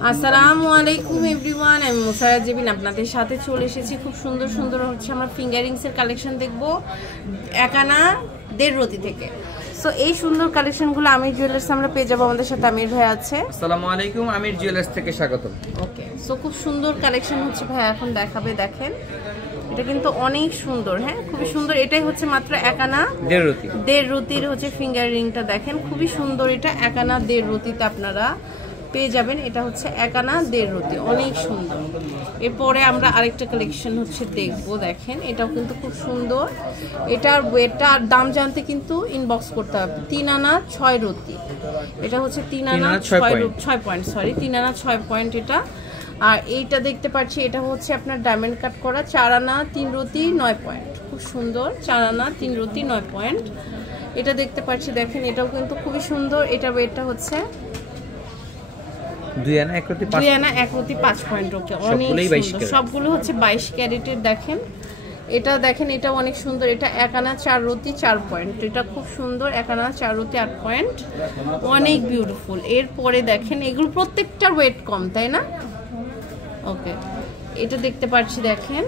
আসসালামু আলাইকুম এভরিওয়ান, আমি মুসারাত জেবিন আপনাদের সাথে চলে এসেছি। খুব সুন্দর সুন্দর হচ্ছে আমরা ফিঙ্গারিংসের কালেকশন দেখবো একানা দেড় রতি থেকে। সো এই সুন্দর কালেকশনগুলো আমির জুয়েলার্স আমরা পেয়ে যাবো। আমাদের সাথে আমির ভাই আছে। আসসালামু আলাইকুম, আমির জুয়েলার্স থেকে স্বাগত। ওকে, সো খুব সুন্দর কালেকশন হচ্ছে ভাই এখন দেখাবে। দেখেন এটা কিন্তু অনেক সুন্দর, হ্যাঁ খুবই সুন্দর। এটাই হচ্ছে মাত্র একানা দেড় রতির হচ্ছে ফিঙ্গার রিংটা। দেখেন খুবই সুন্দর, এটা একানা দেড় রতিতে আপনারা পেয়ে যাবেন। এটা হচ্ছে একানা দেড় রতি, অনেক সুন্দর। এরপরে আমরা আরেকটা কালেকশন হচ্ছে দেখবো। দেখেন এটাও কিন্তু খুব সুন্দর। এটার ওয়েটটা আর দাম জানতে কিন্তু ইনবক্স করতে হবে। 3 আনা 6 রতি, এটা হচ্ছে 3 আনা 6 পয়েন্ট, সরি 3 আনা 6 পয়েন্ট এটা। আর এইটা দেখতে পাচ্ছি এটা হচ্ছে আপনার ডায়মন্ড কাট করা 4 আনা 3 রতি 9 পয়েন্ট, খুব সুন্দর। 4 আনা 3 রতি 9 পয়েন্ট এটা দেখতে পাচ্ছি। দেখেন এটাও কিন্তু খুবই সুন্দর। এটার ওয়েটটা হচ্ছে 2 আনা 1 রতি 5 পয়েন্ট। ওকে, অনেক সুন্দর। সবগুলো হচ্ছে 22 ক্যারেটের। দেখেন এটা, দেখেন এটা অনেক সুন্দর। এটা 1 আনা 4 রতি 4 পয়েন্ট, এটা খুব সুন্দর। 1 আনা 4 রতি 8 পয়েন্ট, অনেক বিউটিফুল। এরপরে দেখেন এগুলো প্রত্যেকটার ওয়েট কম, তাই না? ওকে, এটা দেখতে পাচ্ছি। দেখেন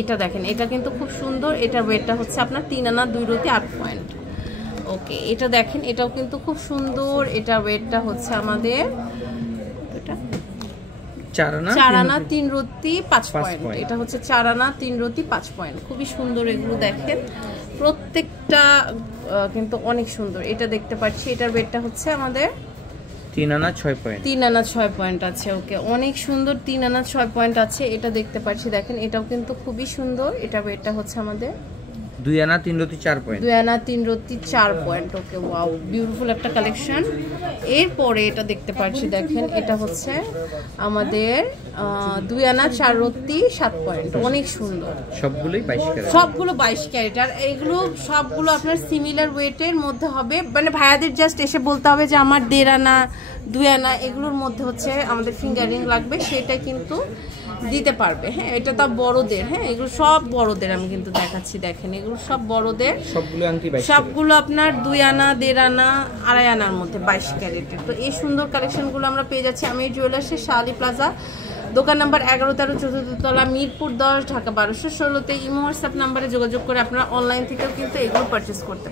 এটা, দেখেন এটা কিন্তু খুব সুন্দর। এটার ওয়েটটা হচ্ছে আপনার 3 আনা 2 রতি 8 পয়েন্ট। ওকে, এটা দেখেন এটাও কিন্তু খুব সুন্দর। এটা ওয়েটটা হচ্ছে আমাদের 4 আনা 3 রতি 5 পয়েন্ট। এটা হচ্ছে 4 আনা 3 রতি 5 পয়েন্ট, খুবই সুন্দর এগুলো। দেখেন প্রত্যেকটা কিন্তু অনেক সুন্দর। এটা দেখতে পাচ্ছি এটার ওয়েটটা হচ্ছে আমাদের 3 আনা 6 পয়েন্ট। 3 আনা 6 পয়েন্ট আছে। ওকে, অনেক সুন্দর। 3 আনা 6 পয়েন্ট আছে। এটা দেখতে পাচ্ছি। দেখেন এটাও কিন্তু খুবই সুন্দর। এটা ওয়েটটা হচ্ছে আমাদের 2 আনা 3 রতি 4 পয়েন্ট। 2 আনা 3 রতি 4 পয়েন্ট। ওকে, ওয়াও, বিউটিফুল একটা কালেকশন। এরপরে এটা দেখতে পাচ্ছি। দেখেন এটা হচ্ছে আমাদের 2 আনা 4 রতি 7 পয়েন্ট, অনেক সুন্দর। সবগুলোই 22 ক্যারেট, সবগুলো 22 ক্যারেট। আর এইগুলো সবগুলো আপনার সিমিলার ওয়েটের মধ্যে হবে। মানে ভাইয়াদের জাস্ট এসে বলতে হবে যে আমার 1.5 আনা 2 আনা এগুলোর মধ্যে হচ্ছে আমাদের ফিঙ্গারিং লাগবে, সেটা কিন্তু দিতে পারবে। হ্যাঁ, এটা তো বড়দের। হ্যাঁ, এগুলো সব বড়দের আমি কিন্তু দেখাচ্ছি। দেখেন এগুলো সব বড়দের, সবগুলো আংটি 22, সবগুলো আপনার 2 আনা 1.5 আনা 2.5 আনার মধ্যে 22 ক্যারেটের। তো এই সুন্দর কালেকশনগুলো আমরা পেয়ে যাচ্ছি আমির জুয়েলার্সের শাহালি প্লাজা, দোকান নাম্বার 11-13 চতুর্থ তলা, মিরপুর 10, ঢাকা 1216-তে। ইমো হোয়াটসঅ্যাপ নাম্বারে যোগাযোগ করে আপনারা অনলাইন থেকেও কিন্তু এগুলো পারচেস করতে